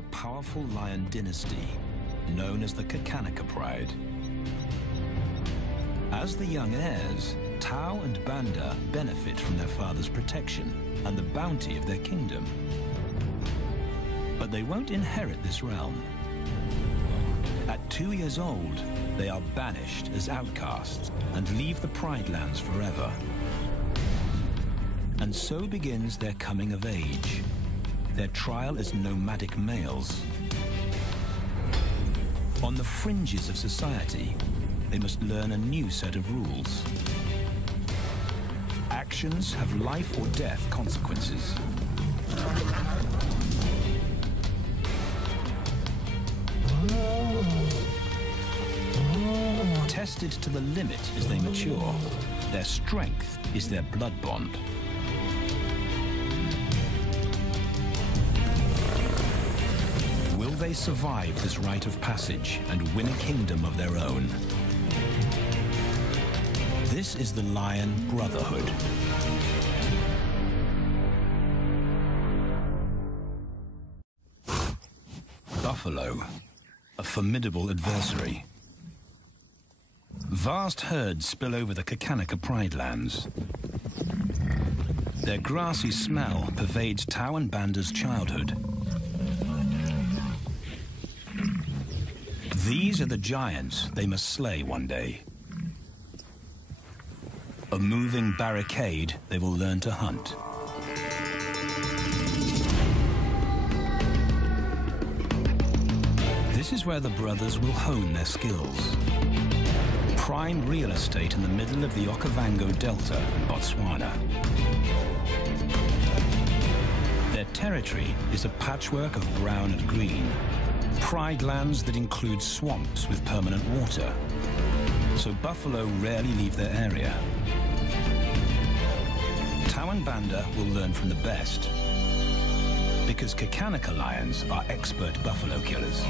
a powerful lion dynasty known as the Kakanaka Pride. As the young heirs, Tau and Banda benefit from their father's protection and the bounty of their kingdom. But they won't inherit this realm. At 2 years old, they are banished as outcasts and leave the Pride lands forever. And so begins their coming of age, their trial as nomadic males. On the fringes of society, they must learn a new set of rules. Actions have life or death consequences. Tested to the limit as they mature, their strength is their blood bond. Will they survive this rite of passage and win a kingdom of their own? This is the Lion Brotherhood. Buffalo, a formidable adversary. Vast herds spill over the Kakanaka Pride lands. Their grassy smell pervades Tau and Banda's childhood. These are the giants they must slay one day. A moving barricade they will learn to hunt. This is where the brothers will hone their skills. Prime real estate in the middle of the Okavango Delta in Botswana. Their territory is a patchwork of brown and green. Pride lands that include swamps with permanent water. So buffalo rarely leave their area. Tau and Banda will learn from the best, because Kakanaka lions are expert buffalo killers.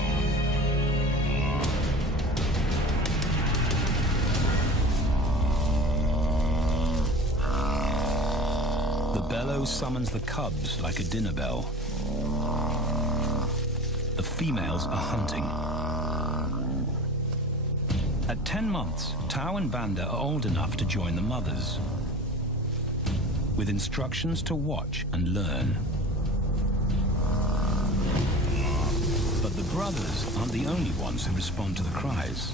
The bellow summons the cubs like a dinner bell. The females are hunting. At 10 months, Tau and Banda are old enough to join the mothers, with instructions to watch and learn. But the brothers aren't the only ones who respond to the cries.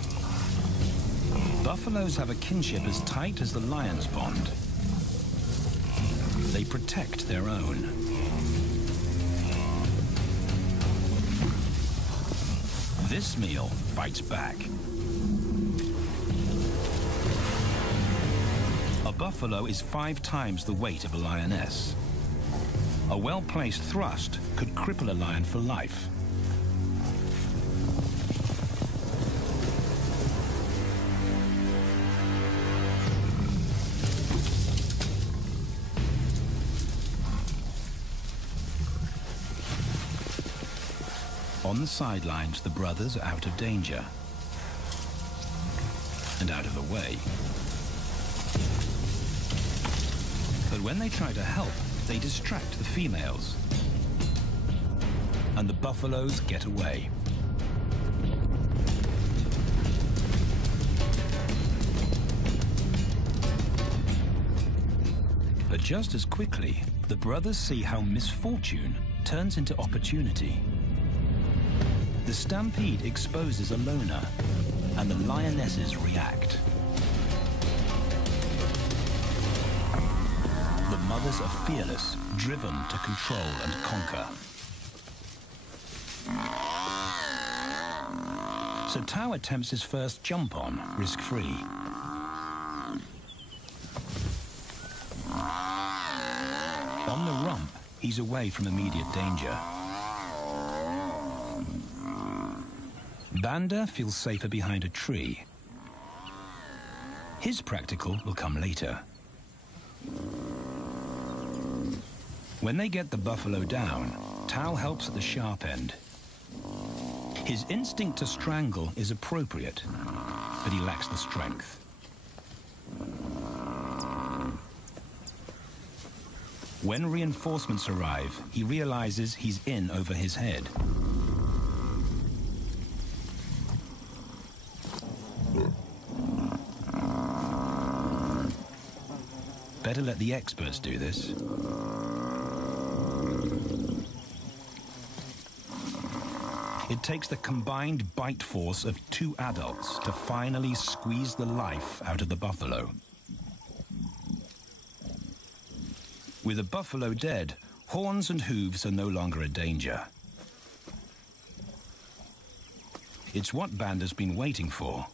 Buffaloes have a kinship as tight as the lions' bond. They protect their own. This meal bites back. A buffalo is 5 times the weight of a lioness. A well-placed thrust could cripple a lion for life. On the sidelines, the brothers are out of danger and out of the way. But when they try to help, they distract the females, and the buffaloes get away. But just as quickly, the brothers see how misfortune turns into opportunity. The stampede exposes a loner, and the lionesses react. The mothers are fearless, driven to control and conquer. So Tau attempts his first jump on, risk-free. On the rump, he's away from immediate danger. Banda feels safer behind a tree. His practical will come later. When they get the buffalo down, Tau helps at the sharp end. His instinct to strangle is appropriate, but he lacks the strength. When reinforcements arrive, he realizes he's in over his head. better let the experts do this. It takes the combined bite force of 2 adults to finally squeeze the life out of the buffalo. With the buffalo dead, horns and hooves are no longer a danger. It's what Banda's been waiting for.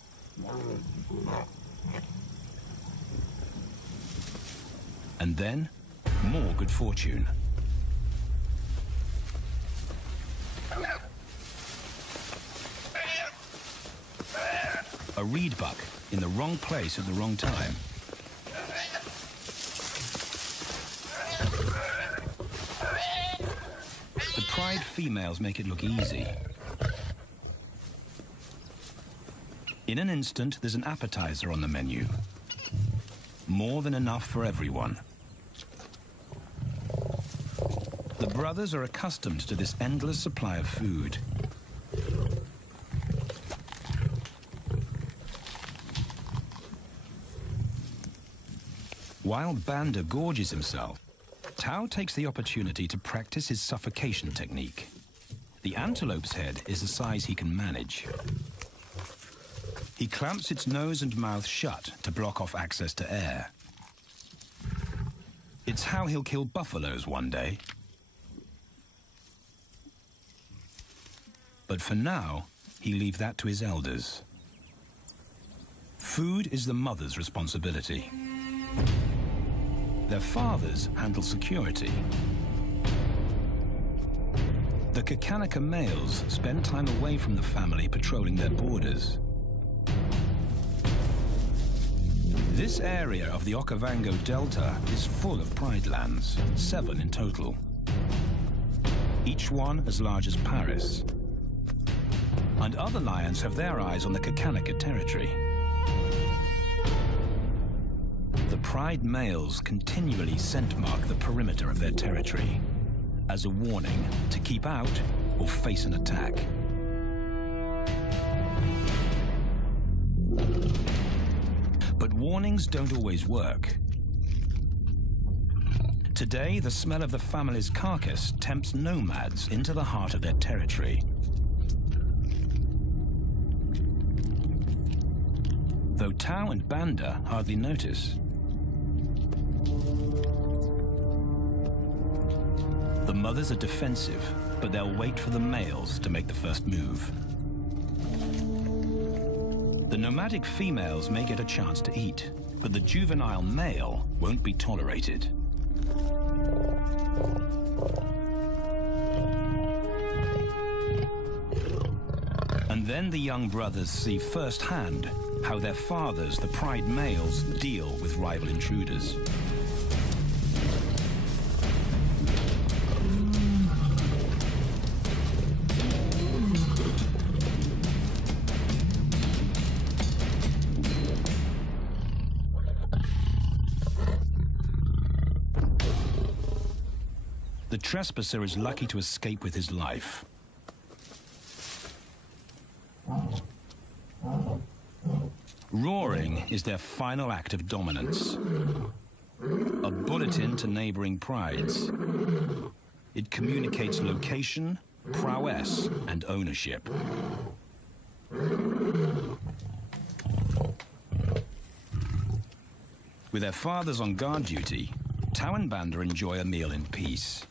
And then, more good fortune. A reed buck in the wrong place at the wrong time. The pride females make it look easy. In an instant, there's an appetizer on the menu. More than enough for everyone. The brothers are accustomed to this endless supply of food. While Banda gorges himself, Tao takes the opportunity to practice his suffocation technique. The antelope's head is the size he can manage. He clamps its nose and mouth shut to block off access to air. It's how he'll kill buffaloes one day. But for now, he leaves that to his elders. Food is the mother's responsibility. Their fathers handle security. The Kakanaka males spend time away from the family patrolling their borders. This area of the Okavango Delta is full of pride lands, 7 in total. Each one as large as Paris. And other lions have their eyes on the Kakanaka territory. The pride males continually scent mark the perimeter of their territory as a warning to keep out or face an attack. But warnings don't always work. Today, the smell of the family's carcass tempts nomads into the heart of their territory. Though Tao and Banda hardly notice. The mothers are defensive, but they'll wait for the males to make the first move. The nomadic females may get a chance to eat, but the juvenile male won't be tolerated. And then the young brothers see firsthand how their fathers, the pride males, deal with rival intruders. The trespasser is lucky to escape with his life. Roaring is their final act of dominance. A bulletin to neighboring prides. It communicates location, prowess, and ownership. With their fathers on guard duty, Tao and Banda enjoy a meal in peace.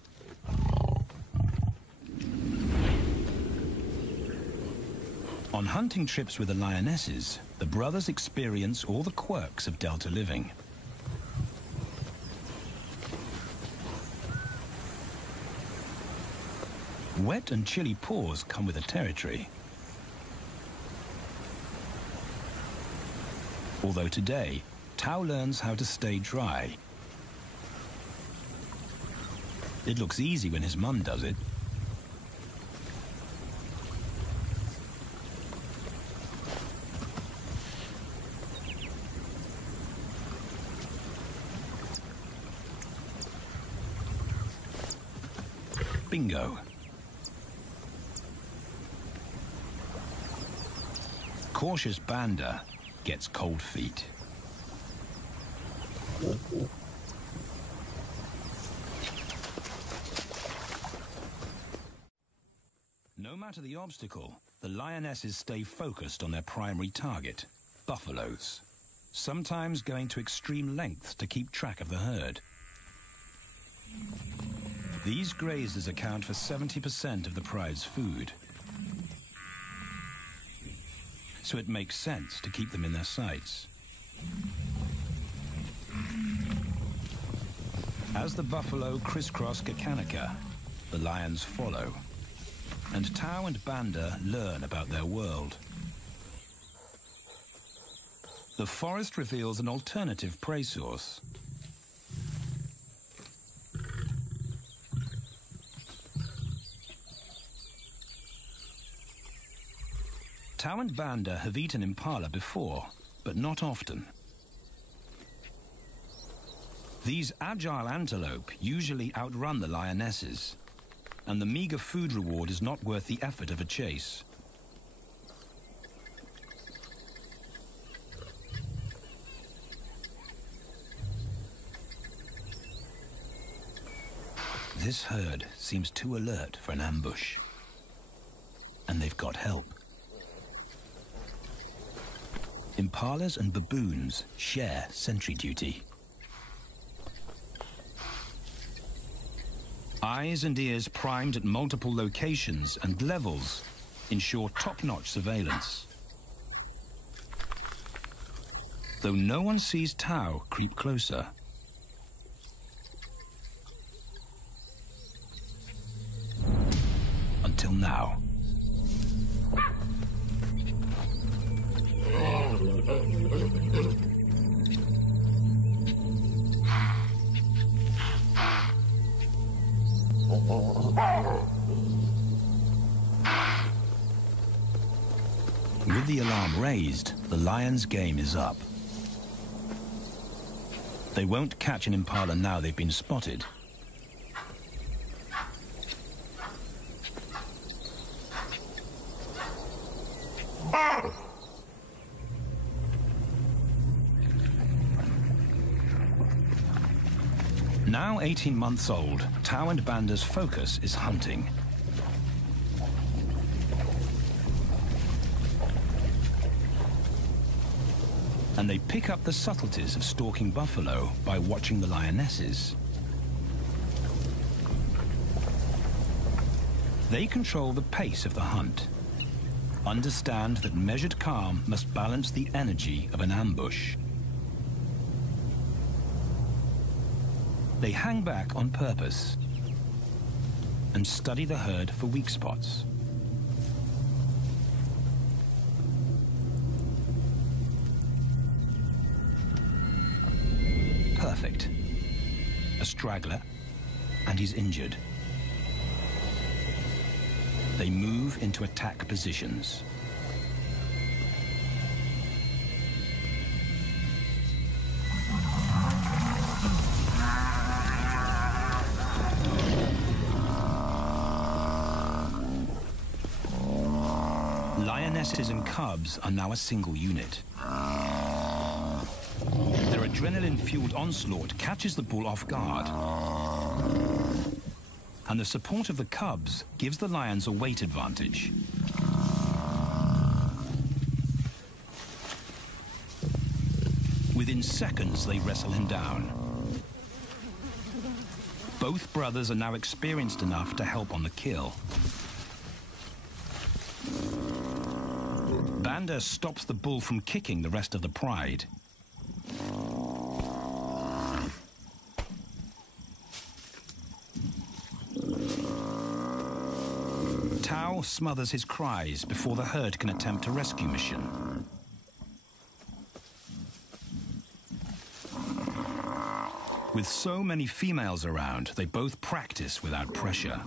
On hunting trips with the lionesses, the brothers experience all the quirks of Delta living. Wet and chilly paws come with the territory. Although today, Tao learns how to stay dry. It looks easy when his mum does it. Bingo. Cautious Banda gets cold feet. matter the obstacle, the lionesses stay focused on their primary target, buffaloes, sometimes going to extreme lengths to keep track of the herd. These grazers account for 70% of the pride's food, so it makes sense to keep them in their sights. As the buffalo crisscross Kakanika, the lions follow, and Tau and Banda learn about their world. The forest reveals an alternative prey source. Tau and Banda have eaten impala before, but not often. These agile antelope usually outrun the lionesses, and the meager food reward is not worth the effort of a chase. This herd seems too alert for an ambush, and they've got help. Impalas and baboons share sentry duty. Eyes and ears primed at multiple locations and levels ensure top-notch surveillance. Though no one sees Tau creep closer. Until now. With the alarm raised, the lions' game is up. They won't catch an impala now they've been spotted. Now 18 months old, Tau and Banda's focus is hunting. And they pick up the subtleties of stalking buffalo by watching the lionesses. They control the pace of the hunt, understand that measured calm must balance the energy of an ambush. They hang back on purpose and study the herd for weak spots. Perfect. A straggler, and he's injured. They move into attack positions. Lionesses and cubs are now a single unit. Their adrenaline-fueled onslaught catches the bull off guard. And the support of the cubs gives the lions a weight advantage. Within seconds, they wrestle him down. Both brothers are now experienced enough to help on the kill. Banda stops the bull from kicking the rest of the pride. Tau smothers his cries before the herd can attempt a rescue mission. With so many females around, they both practice without pressure.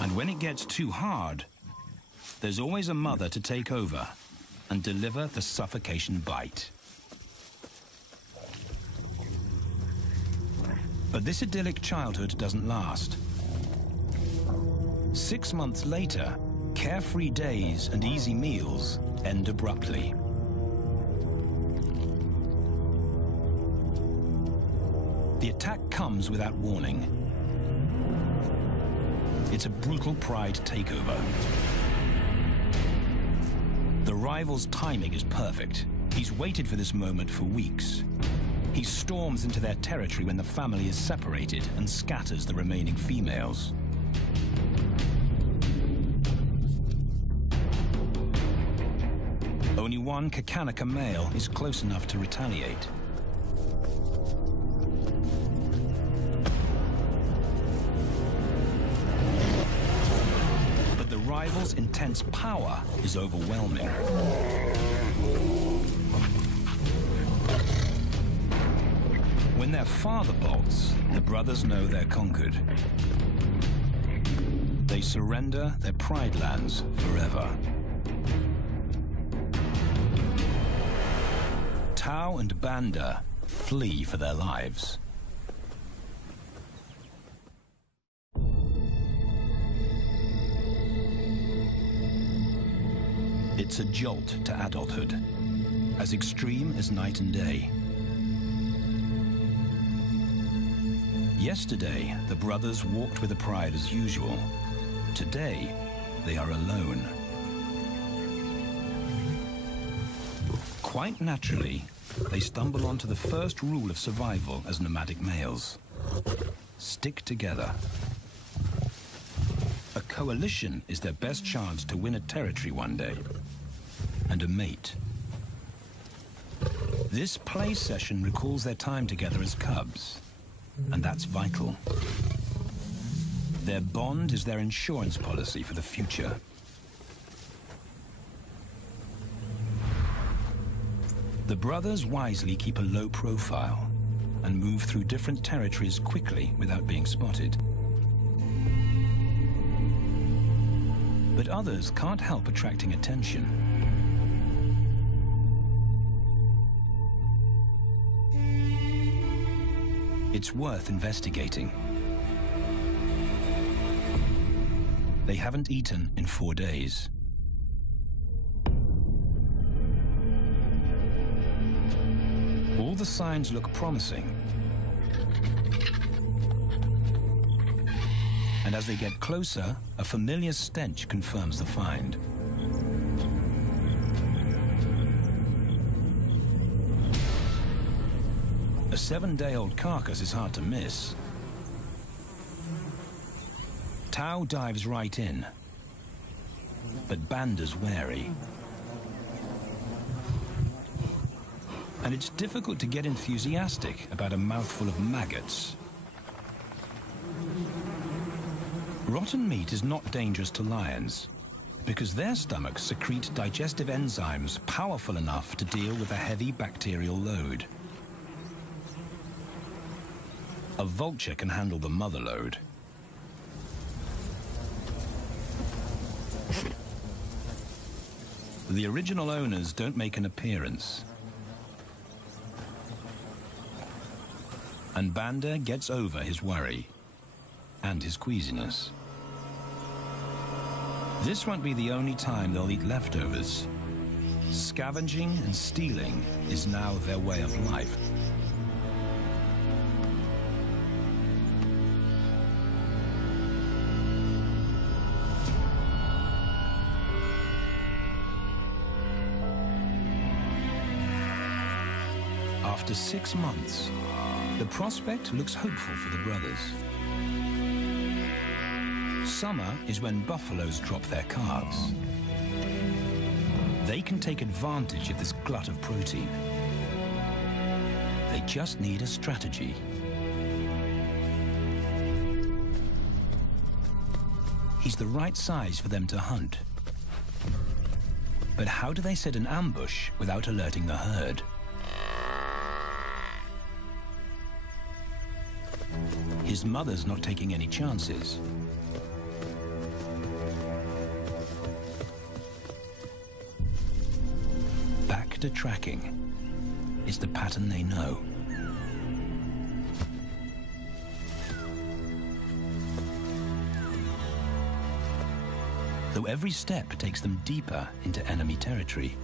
And when it gets too hard, there's always a mother to take over and deliver the suffocation bite. But this idyllic childhood doesn't last. 6 months later, carefree days and easy meals end abruptly. The attack comes without warning. It's a brutal pride takeover. The rival's timing is perfect. He's waited for this moment for weeks. He storms into their territory when the family is separated and scatters the remaining females. Only one Kakanaka male is close enough to retaliate. But the rival's intense power is overwhelming. When their father bolts, the brothers know they're conquered. They surrender their pride lands forever. Tau and Banda flee for their lives. It's a jolt to adulthood, as extreme as night and day. Yesterday, the brothers walked with the pride as usual. Today, they are alone. Quite naturally, they stumble onto the first rule of survival as nomadic males. Stick together. A coalition is their best chance to win a territory one day, and a mate. This play session recalls their time together as cubs, and that's vital. Their bond is their insurance policy for the future. The brothers wisely keep a low profile and move through different territories quickly without being spotted. But others can't help attracting attention. It's worth investigating. They haven't eaten in 4 days. All the signs look promising. And as they get closer, a familiar stench confirms the find. A 7-day-old carcass is hard to miss. Tau dives right in, but Banda's wary. And it's difficult to get enthusiastic about a mouthful of maggots. Rotten meat is not dangerous to lions, because their stomachs secrete digestive enzymes powerful enough to deal with a heavy bacterial load. A vulture can handle the mother load. The original owners don't make an appearance. And Banda gets over his worry and his queasiness. This won't be the only time they'll eat leftovers. Scavenging and stealing is now their way of life. After 6 months, the prospect looks hopeful for the brothers. Summer is when buffaloes drop their calves. They can take advantage of this glut of protein. They just need a strategy. He's the right size for them to hunt. But how do they set an ambush without alerting the herd? His mother's not taking any chances. Back to tracking. It's the pattern they know. Though every step takes them deeper into enemy territory.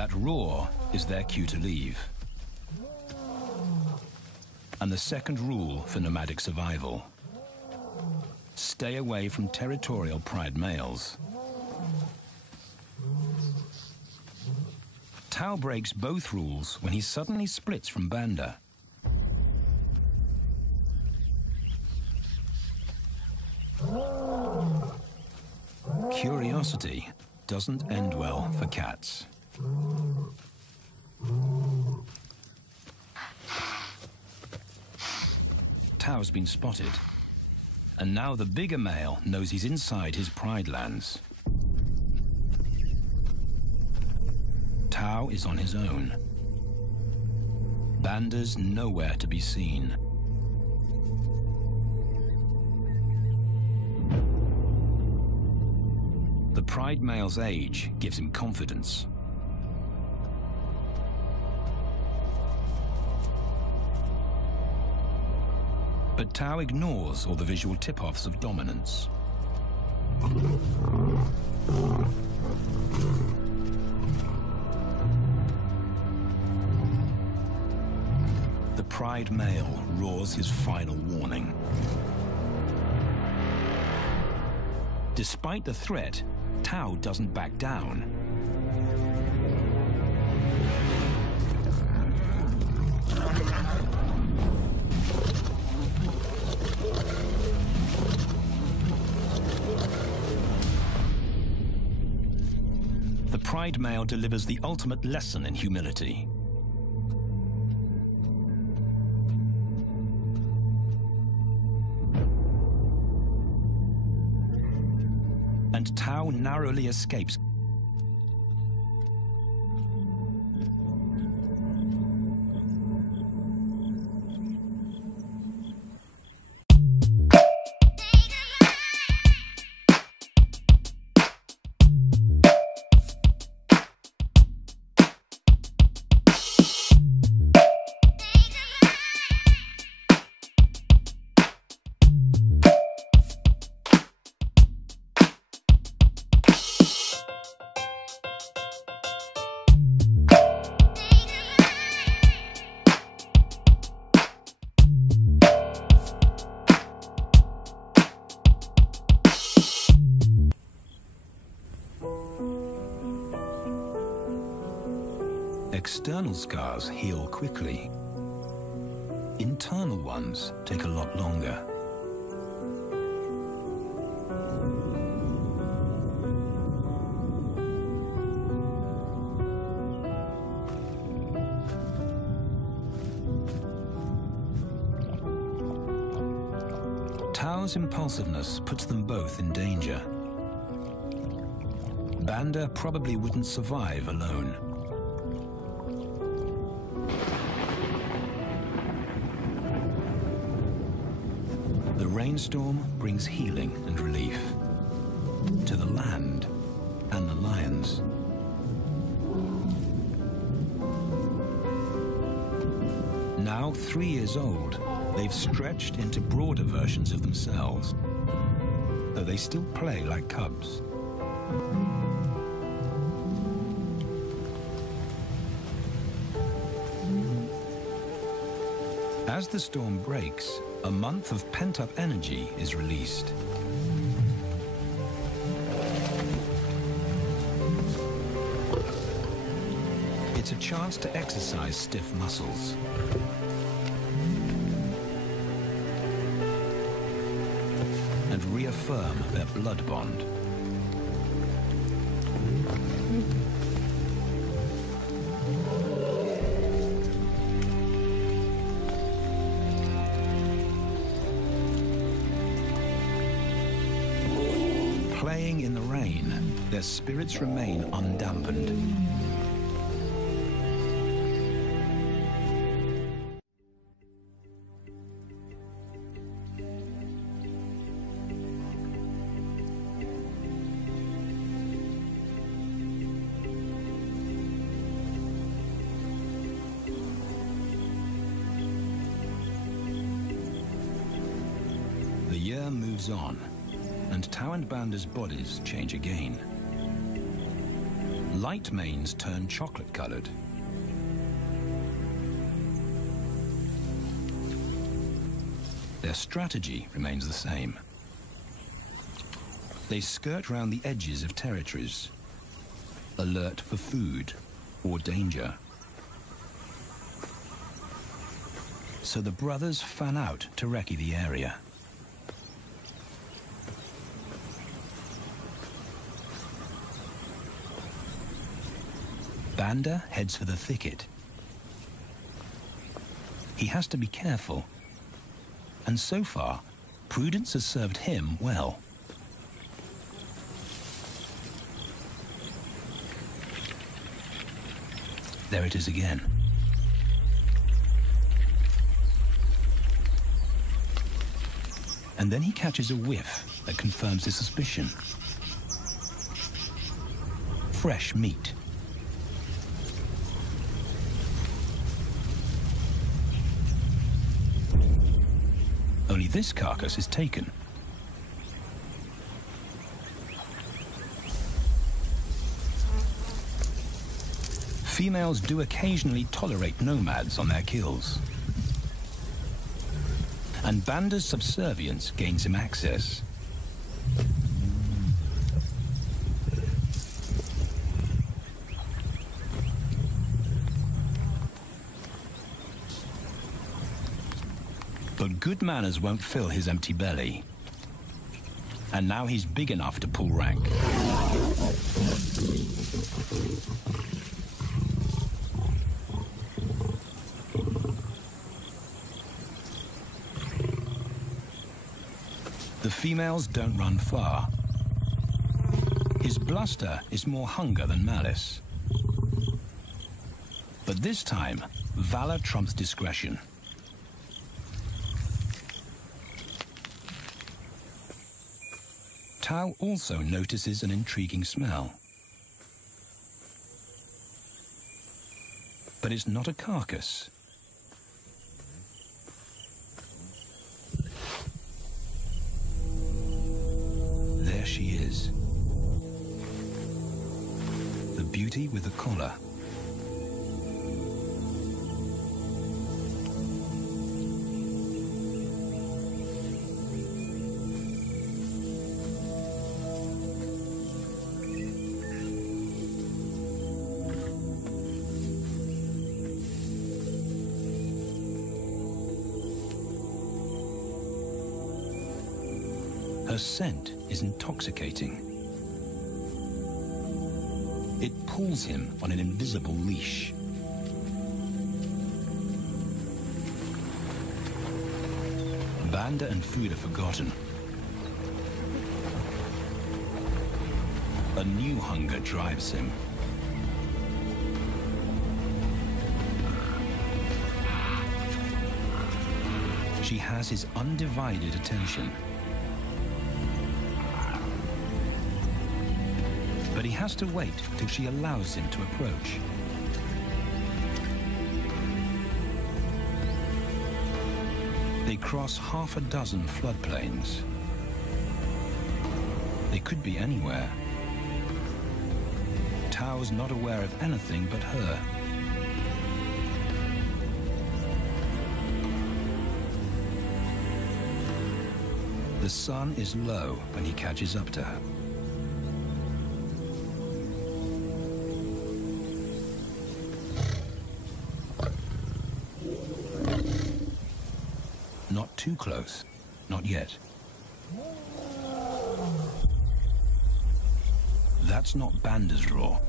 That roar is their cue to leave. And the second rule for nomadic survival: stay away from territorial pride males. Tao breaks both rules when he suddenly splits from Banda. Curiosity doesn't end well for cats. Tao's been spotted, and now the bigger male knows he's inside his pride lands. Tao is on his own. Banda's nowhere to be seen. The pride male's age gives him confidence. But Tao ignores all the visual tip-offs of dominance. The pride male roars his final warning. Despite the threat, Tao doesn't back down. The pride male delivers the ultimate lesson in humility. And Tao narrowly escapes. External scars heal quickly. Internal ones take a lot longer. Tao's impulsiveness puts them both in danger. Banda probably wouldn't survive alone. The rainstorm brings healing and relief to the land and the lions. Now 3 years old, they've stretched into broader versions of themselves, though they still play like cubs. As the storm breaks, a month of pent-up energy is released. It's a chance to exercise stiff muscles. And reaffirm their blood bond. Playing in the rain, their spirits remain undampened. The year moves on, and Tao and Banda's bodies change again. light manes turn chocolate-colored. Their strategy remains the same. They skirt round the edges of territories, alert for food or danger. So the brothers fan out to recce the area. Banda heads for the thicket. He has to be careful, and so far, prudence has served him well. There it is again. And then he catches a whiff that confirms his suspicion. Fresh meat. Only this carcass is taken. Females do occasionally tolerate nomads on their kills. And Banda's subservience gains him access. But good manners won't fill his empty belly. And now he's big enough to pull rank. The females don't run far. His bluster is more hunger than malice. But this time, valor trumps discretion. Tao also notices an intriguing smell. But it's not a carcass. There she is. The beauty with the collar. Her scent is intoxicating. It pulls him on an invisible leash. Banda and food are forgotten. A new hunger drives him. She has his undivided attention. But he has to wait till she allows him to approach. They cross half a dozen floodplains. They could be anywhere. Tao's not aware of anything but her. The sun is low when he catches up to her. Not too close. Not yet. That's not Banda's roar.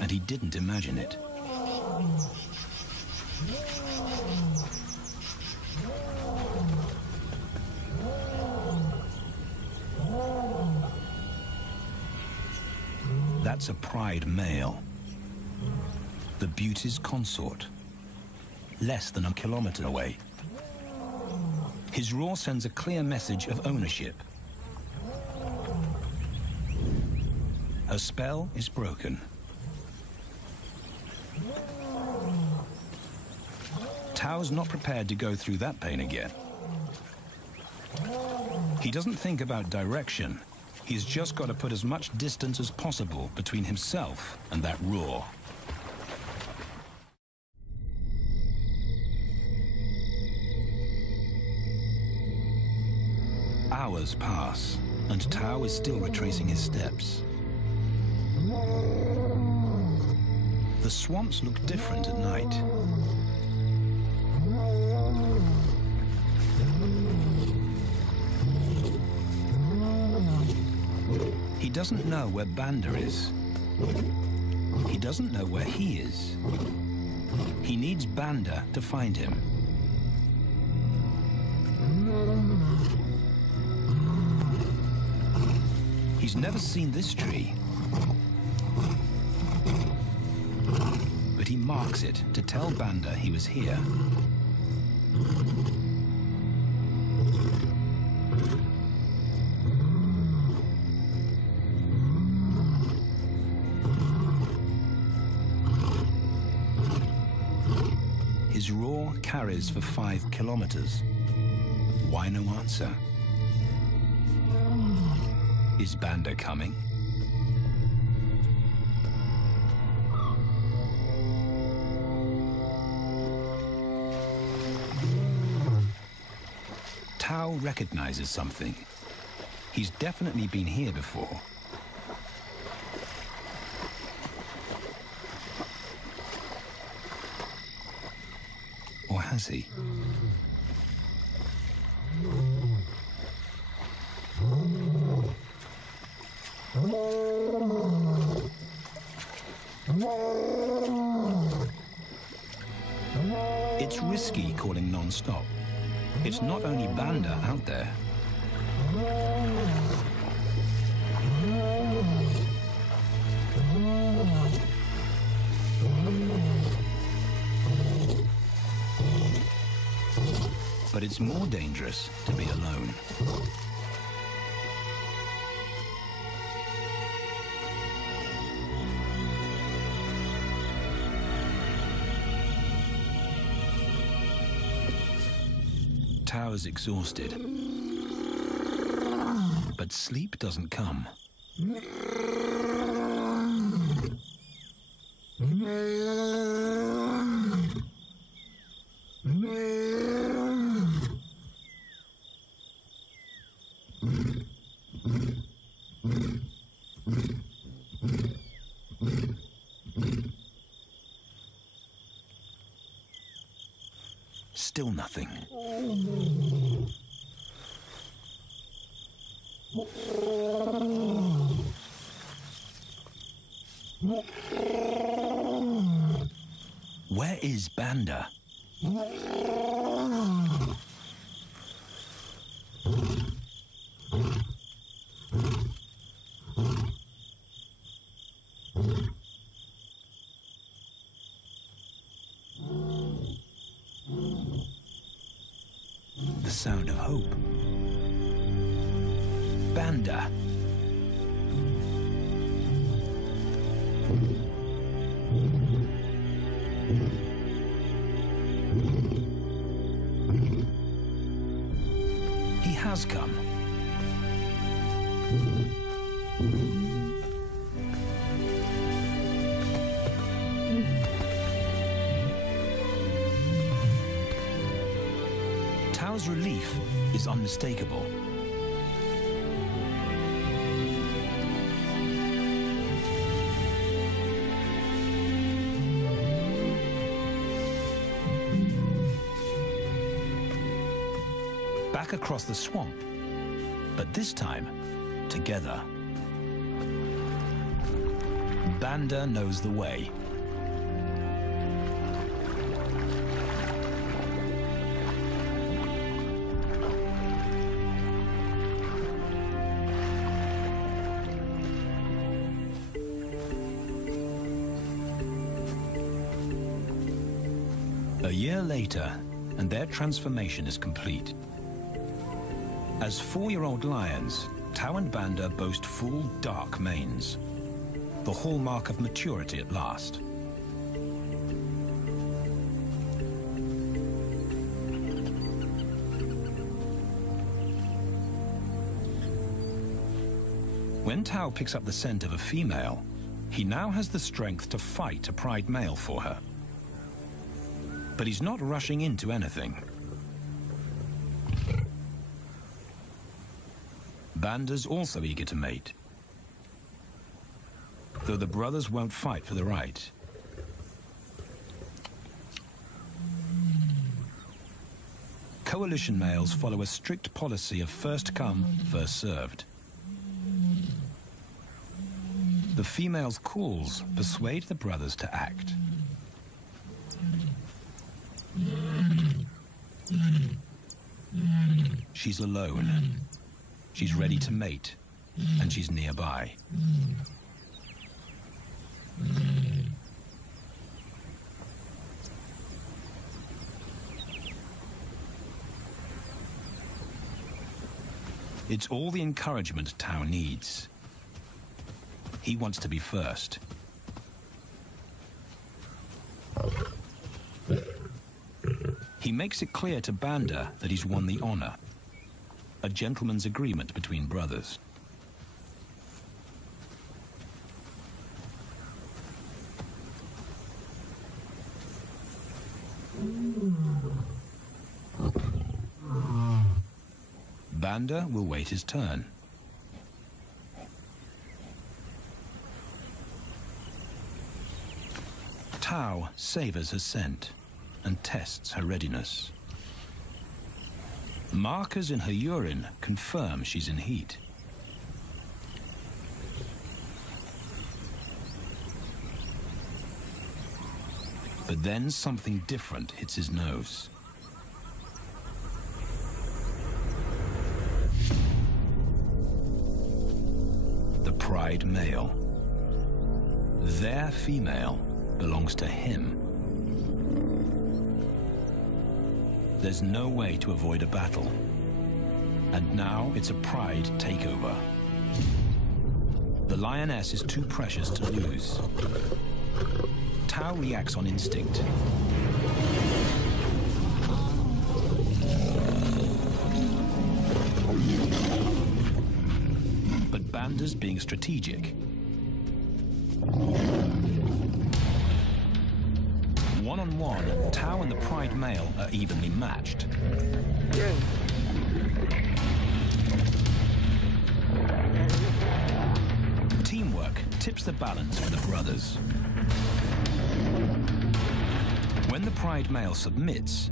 And he didn't imagine it. That's a pride male. The beauty's consort. Less than a kilometer away. His roar sends a clear message of ownership. Her spell is broken. Tao's not prepared to go through that pain again. He doesn't think about direction. He's just got to put as much distance as possible between himself and that roar. Hours pass, and Tao is still retracing his steps. The swamps look different at night. He doesn't know where Banda is. He doesn't know where he is. He needs Banda to find him. He's never seen this tree, but he marks it to tell Banda he was here. His roar carries for 5 kilometers. Why no answer? Is Banda coming? Tao recognizes something. He's definitely been here before. Or has he? It's risky calling non-stop. It's not only Banda out there. But it's more dangerous to be alone. Tao is exhausted, but sleep doesn't come. Still nothing. Where is Banda? The sound of hope. Banda. He has come. Tao's relief is unmistakable. Back across the swamp, but this time, together. Banda knows the way. A year later, and their transformation is complete. As 4-year-old lions, Tao and Banda boast full, dark manes, the hallmark of maturity at last. When Tao picks up the scent of a female, he now has the strength to fight a pride male for her. But he's not rushing into anything. Banda's also eager to mate, though the brothers won't fight for the right. Coalition males follow a strict policy of first come, first served. The female's calls persuade the brothers to act. She's alone. She's ready to mate, and she's nearby. It's all the encouragement Tao needs. He wants to be first. He makes it clear to Banda that he's won the honor, a gentleman's agreement between brothers. Banda will wait his turn. Tao savors her scent and tests her readiness. Markers in her urine confirm she's in heat. But then something different hits his nose. The pride male. Their female belongs to him. There's no way to avoid a battle. And now it's a pride takeover. The lioness is too precious to lose. Tao reacts on instinct. But Banda's being strategic. One-on-one, Tao and the pride male are evenly matched. Teamwork tips the balance for the brothers. When the pride male submits,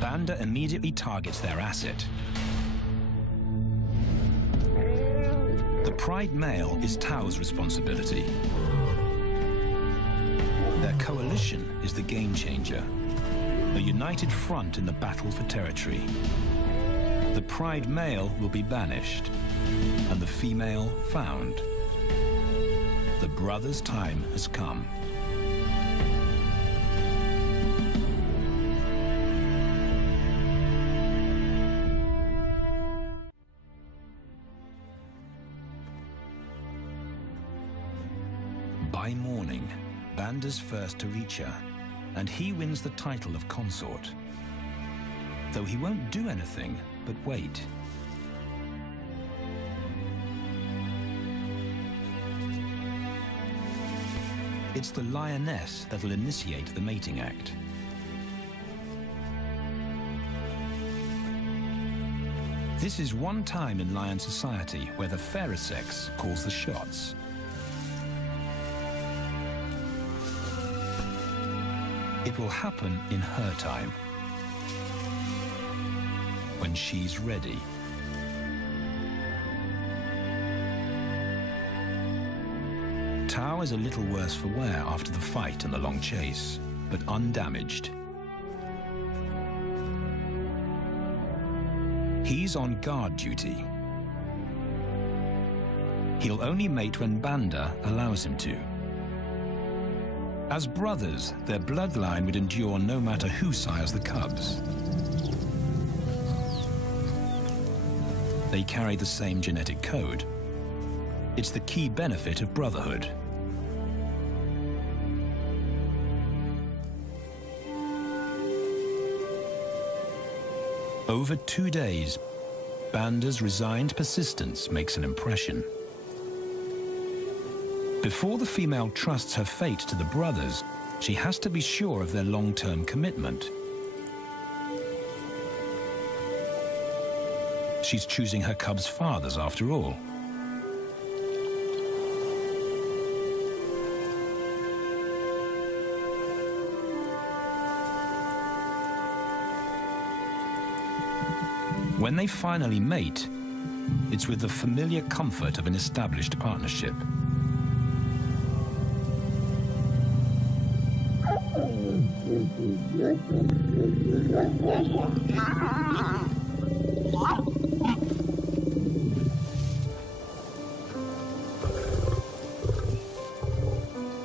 Banda immediately targets their asset. The pride male is Tao's responsibility. Their coalition is the game changer, a united front in the battle for territory. The pride male will be banished, and the female found. The brothers' time has come. By morning, Banda's first to reach her, and he wins the title of consort. Though he won't do anything but wait. It's the lioness that'll initiate the mating act. This is one time in lion society where the fairer sex calls the shots. It will happen in her time, when she's ready. Tao is a little worse for wear after the fight and the long chase, but undamaged. He's on guard duty. He'll only mate when Banda allows him to. As brothers, their bloodline would endure no matter who sires the cubs. They carry the same genetic code. It's the key benefit of brotherhood. Over 2 days, Banda's resigned persistence makes an impression. Before the female trusts her fate to the brothers, she has to be sure of their long-term commitment. She's choosing her cubs' fathers after all. When they finally mate, it's with the familiar comfort of an established partnership.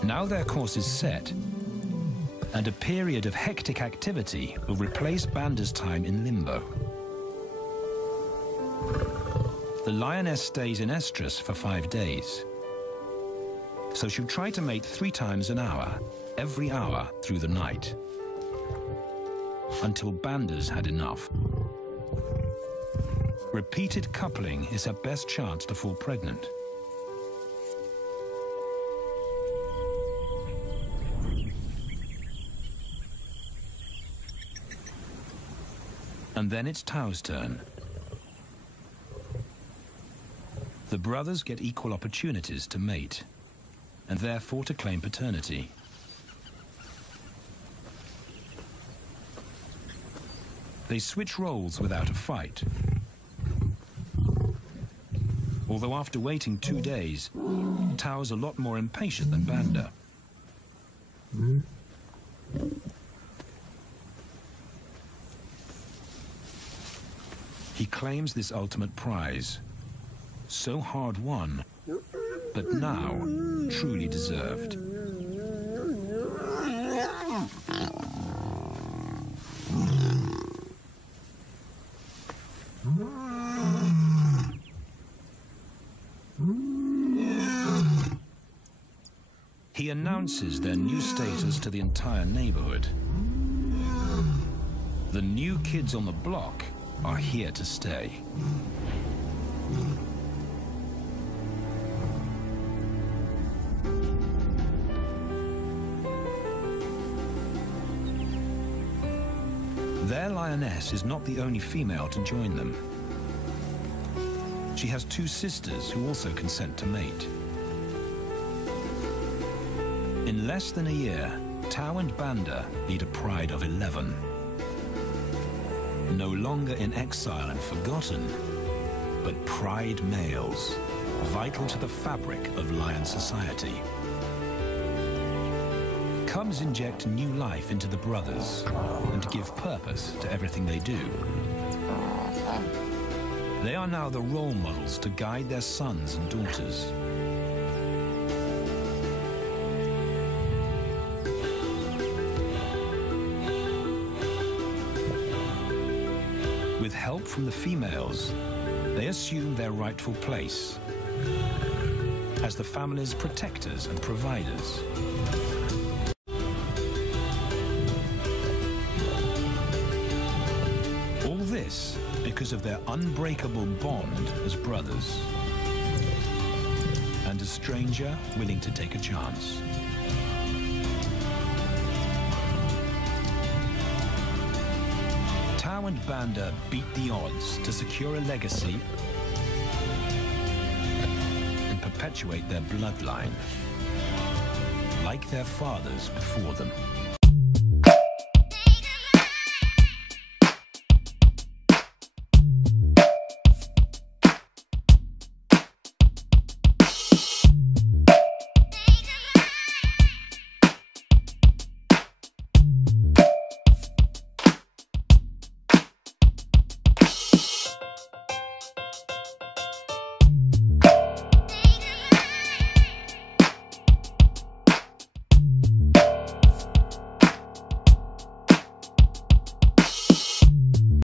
Now their course is set, and a period of hectic activity will replace Banda's time in limbo. The lioness stays in estrus for 5 days, so she'll try to mate 3 times an hour, every hour through the night, until Banda's had enough. Repeated coupling is her best chance to fall pregnant. And then it's Tau's turn. The brothers get equal opportunities to mate, and therefore to claim paternity. They switch roles without a fight. Although after waiting 2 days, Tau's a lot more impatient than Banda. He claims this ultimate prize, so hard won, but now truly deserved. He announces their new status to the entire neighborhood. The new kids on the block are here to stay. Their lioness is not the only female to join them. She has 2 sisters who also consent to mate. In less than a year, Tau and Banda lead a pride of 11. No longer in exile and forgotten, but pride males, vital to the fabric of lion society. Cubs inject new life into the brothers and give purpose to everything they do. They are now the role models to guide their sons and daughters. With help from the females, they assume their rightful place as the family's protectors and providers. All this because of their unbreakable bond as brothers, and a stranger willing to take a chance. Tau and Banda beat the odds to secure a legacy and perpetuate their bloodline, like their fathers before them.